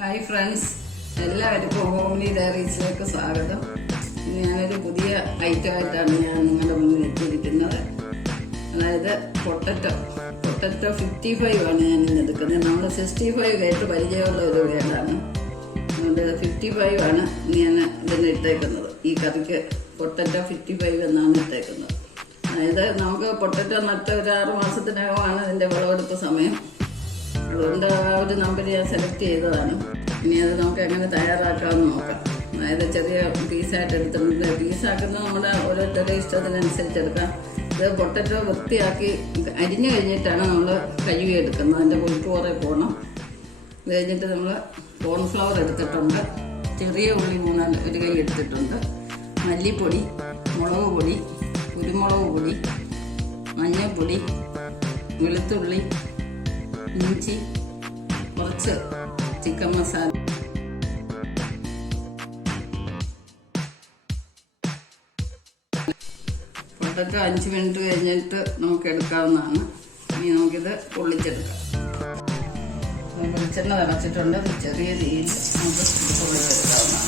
Hi friends, എല്ലാവർക്കും homely ഡയറീസിലേക്ക് സ്വാഗതം. ഞാനൊരു പുതിയ ഐറ്റമായിട്ടാണ് ഞാൻ നിങ്ങളുടെ മുന്നിൽ എത്തിയിരിക്കുന്നത്. അതായത് പൊട്ടറ്റോ 55 ആണ് ഞാൻ ഇന്ന് എടുക്കുന്നത്. നമ്മൾ 65 കേട്ട് പരിചയമുള്ള ഒരു വേടാണ്. അതുകൊണ്ട് 55 ആണ് ഞാൻ ഇതിന് ഇട്ടേക്കുന്നത്. ഈ കറിക്ക് പൊട്ടറ്റോ 55 എന്നാണ് ഇട്ടേക്കുന്നത്. അതായത് നമുക്ക് പൊട്ടറ്റോ നട്ട ഒരു 6 മാസത്തിനകമാണ് ഇതിൻ്റെ വിളവെടുപ്പ് സമയം. അതുകൊണ്ട് ആ ഒരു നമ്പർ ഞാൻ സെലക്ട് ചെയ്തതാണ്. ഇനി അത് നമുക്ക് എങ്ങനെ തയ്യാറാക്കാമെന്ന് നോക്കാം. അതായത് ചെറിയ പീസായിട്ട് എടുത്തിട്ടുണ്ട്. പീസാക്കുന്നത് നമ്മുടെ ഓരോരുത്തരുടെ ഇഷ്ടത്തിനനുസരിച്ച് എടുക്കാം. ഇത് പൊട്ടറ്റോ വൃത്തിയാക്കി അരിഞ്ഞു കഴിഞ്ഞിട്ടാണ് നമ്മൾ കഴുകി എടുക്കുന്നത്. അതിൻ്റെ പുഴുക്ക് കുറേ പോകണം. ഇത് കഴിഞ്ഞിട്ട് നമ്മൾ കോൺഫ്ലവർ എടുത്തിട്ടുണ്ട്. ചെറിയ ഉള്ളി 1 കൈ എടുത്തിട്ടുണ്ട്. മല്ലിപ്പൊടി, മുളക് പൊടി, കുരുമുളക് പൊടി, മഞ്ഞൾപ്പൊടി, വെളുത്തുള്ളി, ഇഞ്ചി, കുറച്ച് ചിക്കൻ മസാല. പൊട്ടറ്റോ 5 മിനിറ്റ് കഴിഞ്ഞിട്ട് നമുക്ക് എടുക്കാവുന്നതാണ്. ഇനി നമുക്കിത് പൊള്ളിച്ചെടുക്കാം. വെളിച്ചെണ്ണ തിളച്ചിട്ടുണ്ട്. അത് ചെറിയ തീയിൽ നമുക്ക് പൊള്ളിച്ചെടുക്കാവുന്നതാണ്.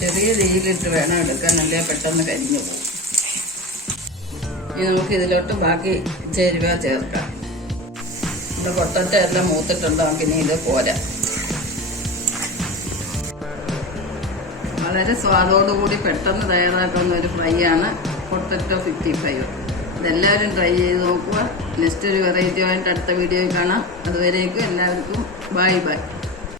ചെറിയ തീയിലിട്ട് വേണം എടുക്കാൻ, നല്ല പെട്ടെന്ന് കരിഞ്ഞു പോകും. ഇനി നമുക്ക് ഇതിലോട്ട് ബാക്കി ചേരുവ ചേർക്കാം. ഇവിടെ പൊട്ടറ്റോ എല്ലാം മൂത്തിട്ടുണ്ട്. നമുക്കിനി ഇത് പോരാ. വളരെ സ്വാദോടുകൂടി പെട്ടെന്ന് തയ്യാറാക്കുന്ന ഒരു ഫ്രൈ ആണ് പൊട്ടറ്റോ 55. ഇതെല്ലാവരും ട്രൈ ചെയ്ത് നോക്കുക. നെക്സ്റ്റ് ഒരു വെറൈറ്റി ആയിട്ട് അടുത്ത വീഡിയോയിൽ കാണാം. അതുവരേക്കും എല്ലാവർക്കും ബൈ ബൈ.